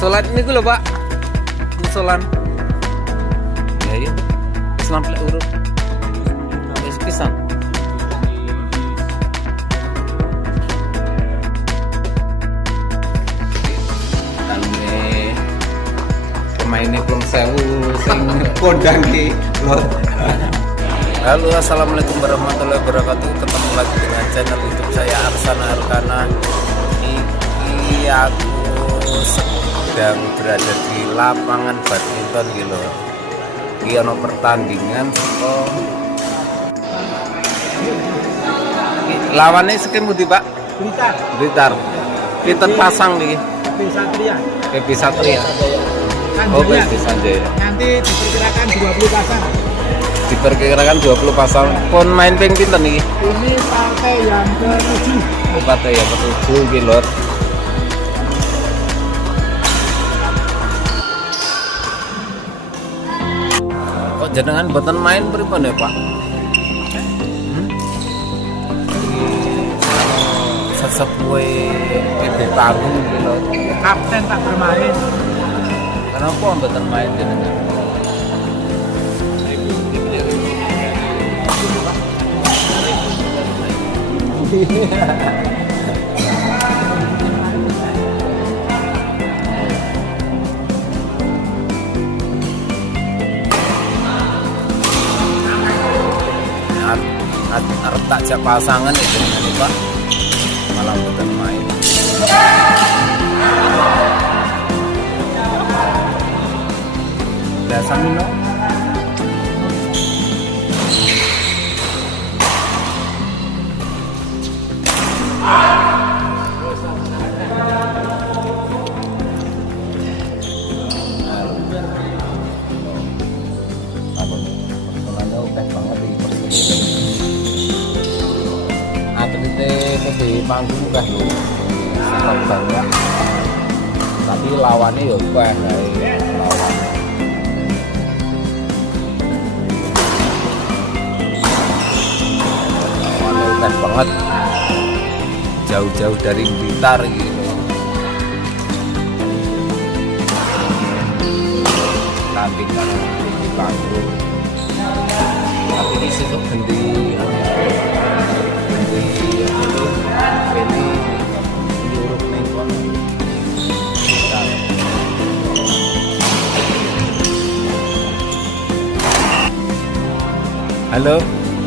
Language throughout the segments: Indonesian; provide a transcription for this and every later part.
musola ini gue lho Pak, musolan. Ya iya, Islam plek urut. Wis pisan. Pemainnya belum sewu sing kondang ki lho. Halo, assalamualaikum warahmatullahi wabarakatuh. Ketemu lagi dengan channel YouTube saya Arsana Arkana. Ini aku sedang berada di lapangan badminton gitu. Iki ono pertandingan lawannya sekian budi Pak? Blitar. Pinten pasang nih? PP Satria. Oh, PP Sanjaya. Nanti diperkirakan 20 pasang. Diperkirakan 20 pasang. Pon main ping pinten nih? Ini partai yang ke-7. Oh, partai yang ke-7 iki lho. Kok jenengan boten main pripun ya, Pak? Sesepuhe PB Panggung iki lho. Kapten tak bermain. Kenapa mboten main jenengan? Arep tak jak pasangan ya jenengan iki, Pak. Malah mboten main. Biasa minum. Personalnya oke banget di atletnya lebih panggung udah loh sangat banyak, tapi lawannya ya oke lawan. Keren banget, jauh-jauh dari Blitar gitu. Nanti kan di panggung, tapi di situ ganti ini diurut nih kon. Halo,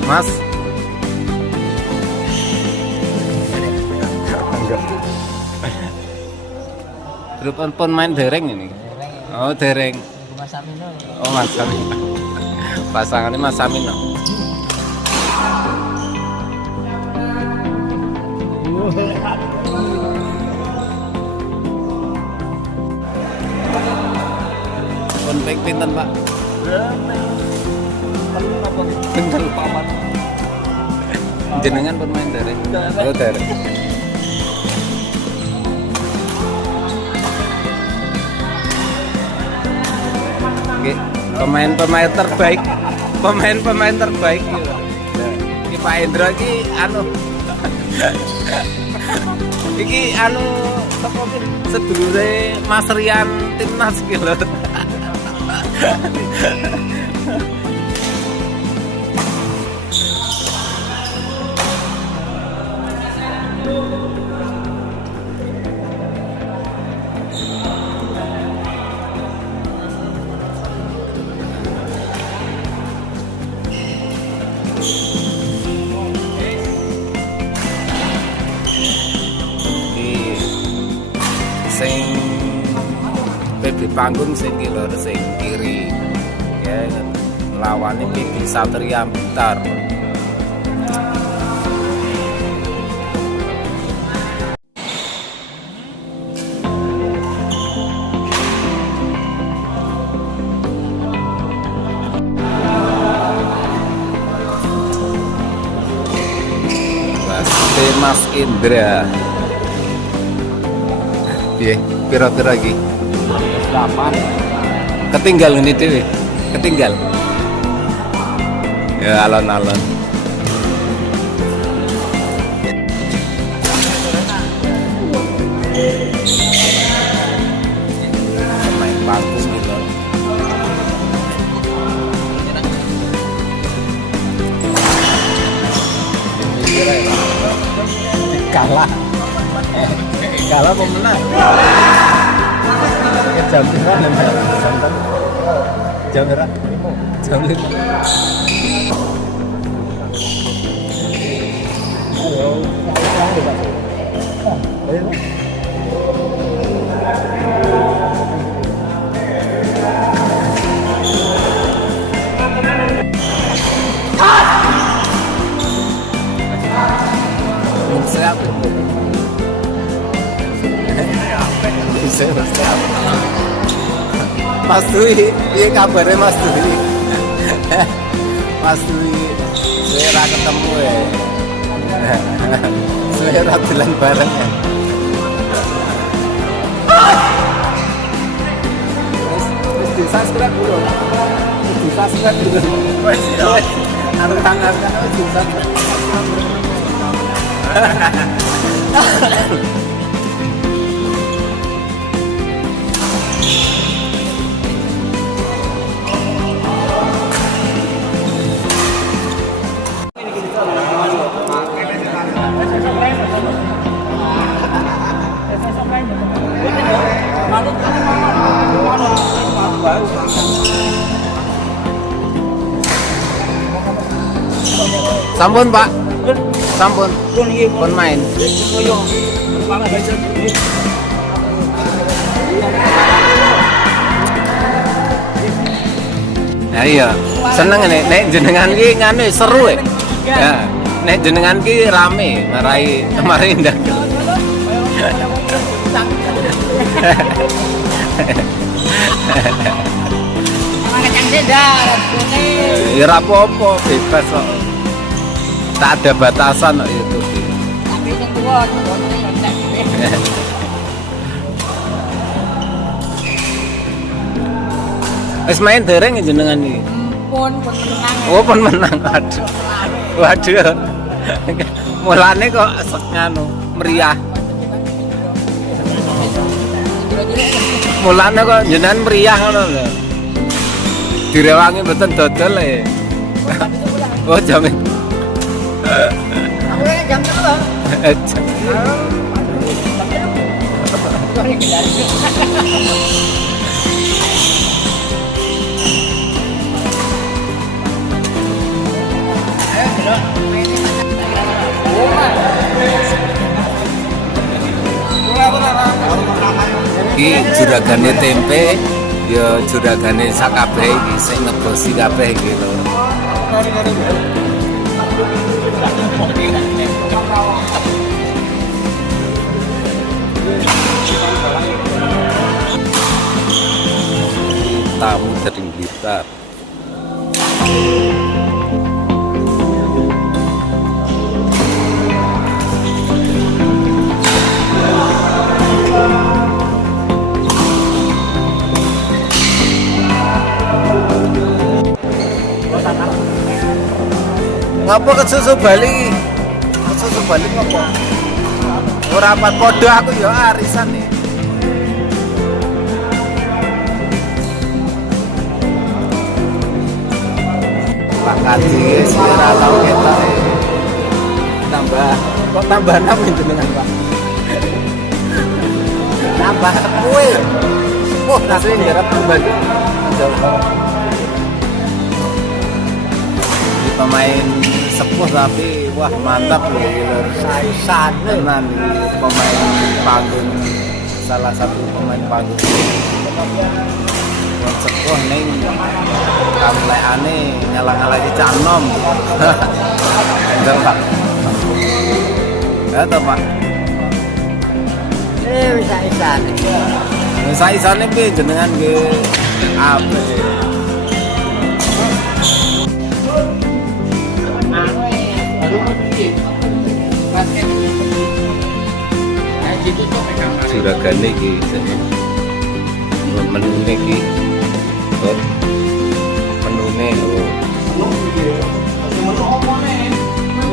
Mas. Grup pun main dereng ini. Oh, dereng. Mas Amino. Oh, Mas Amino. Pasangannya Mas Amino. Pun ping pinten, Pak? Pinten paman. Jenengan pun main dereng. Oh, dereng. Pemain-pemain terbaik, pemain-pemain terbaik gitu. Iki Pak Indra iki iki sapa sedulure Mas Rian timnas iki lho. Sing PB Panggung sing lho sing kiri ya, lawannya PB Satria Blitar. Mas Indra. Iya, pira-pira lagi. 8. Ketinggal ini dewe. Ketinggal. Ya alon-alon. kalah. Kalah apa menang? Jam berapa nih? Jam berapa? Jam 5. Siap. Mas Dwi, piye kabare Mas Dwi? Mas Dwi, saya ora ketemu ya. Saya ora dolan bareng ya. Wis di-subscribe dulu. Wis di-subscribe dulu. Wis arep-arep wis di-subscribe. Sampun Pak, sampun, pun main. Nah iya, seneng nek jenengan ki nganu seru ya. Ya, nek jenengan ki rame, marai ndak. Ya ora apa-apa, bebas kok. Tak ada batasan kok itu. Tapi sing tuwa wis main dereng jenengan iki. Pun menang. Oh, pun menang. Waduh. Waduh. Mulane kok nganu meriah. Mulane kok jenengan meriah ngono lho. Direwangi mboten dodol e. Oh, jam itu. Aku jam berapa? Iki juragane tempe, ya juragane sakabeh iki sing ngebosi kabeh iki lho. Tamu dari Blitar. Ngapa ke susu Bali? Ke susu Bali ngapa? Ora rapat podo aku ya arisan nih. Pak Kaji, ora tau ketok. Tambah kok tambah napa jenengan, Pak? Tambah kue. Wah, nasi ngarep tambah. Pemain sepuh tapi wah mantap loh gitu. Tenan pemain panggung, salah satu pemain panggung. Wong sepuh ning kamlekane nyalang-alangi canom. Enggak Pak. Ya toh Pak. Bisa-isan. Bisa-isane piye jenengan nggih apa? Juragane iki menune iki menune lho.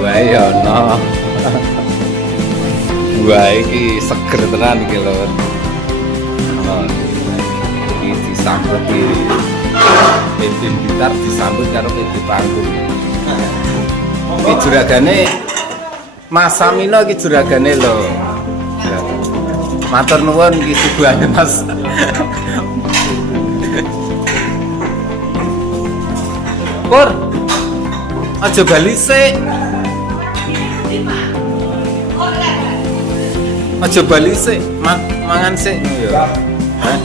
Wae ya ono. Wae iki seger tenan iki lho. Iki disambut iki PT Blitar disambut karo PT Panggung. Iki juragane Mas Samino iki juragane lho. Matur nuwun iki suguhane Mas. Pur. Aja bali sik. Aja bali sik, mangan sik ya. Hah?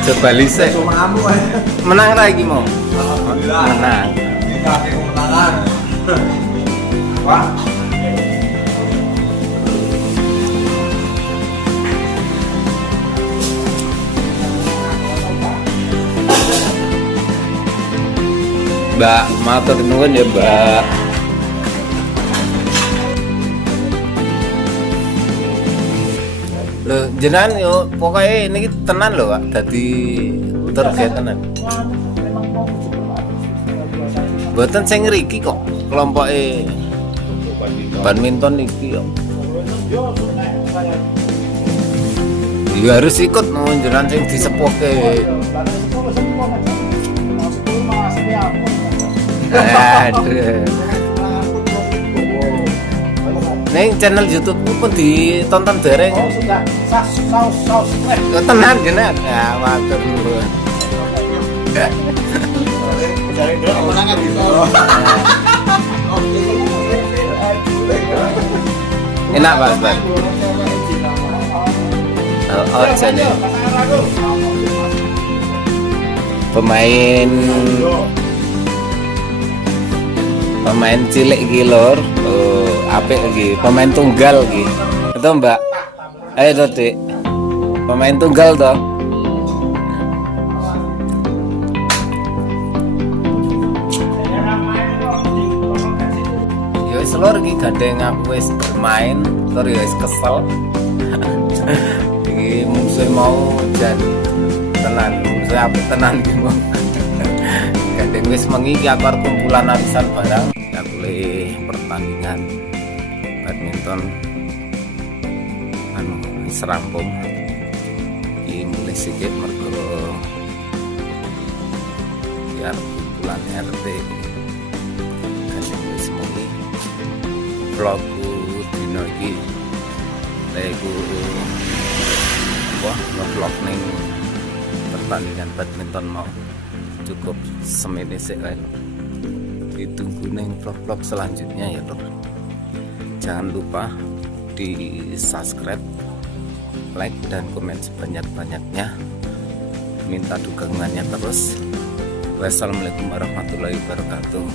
Aja bali sik. Menang ra iki mau? Menang. Wah. Mbak, matur nuwun ya, Mbak. Lho, jenengan yo pokoke niki tenan lho, Pak. Dadi target tenan. Mboten sing ngriki kok, kelompoke badminton iki kok. Ya harus ikut jenengan sing disepuhke. Aduh. Neng channel YouTube pun ditonton dereng. Oh sudah, subscribe. Tenan jenengan. Ya, matur nuwun. Cari dulu kemenangan gitu. Enak Pak Asbar. Oh, jadi pemain cilik iki lur. Oh, apik iki, pemain tunggal iki. Itu Mbak. Ayo to, Dik. Pemain tunggal to. Ya wis lur iki gandeng aku wis bermain, tur ya wis kesel. Iki musuh mau jan tenan, musuh apa tenan iki mau. Gandeng wis mengi iki aku arep kumpulan arisan barang. Ya boleh pertandingan badminton anu wis rampung. Iki mulai sikit mergo biar kumpulan RT gandeng wis mengi. Vlogku dino iki lego wah nge-vlog ning pertandingan badminton mau cukup semene sik kae. Ditunggu ning vlog-vlog selanjutnya ya lur. Jangan lupa di subscribe, like dan komen sebanyak-banyaknya. Minta dukungannya terus. Wassalamualaikum warahmatullahi wabarakatuh.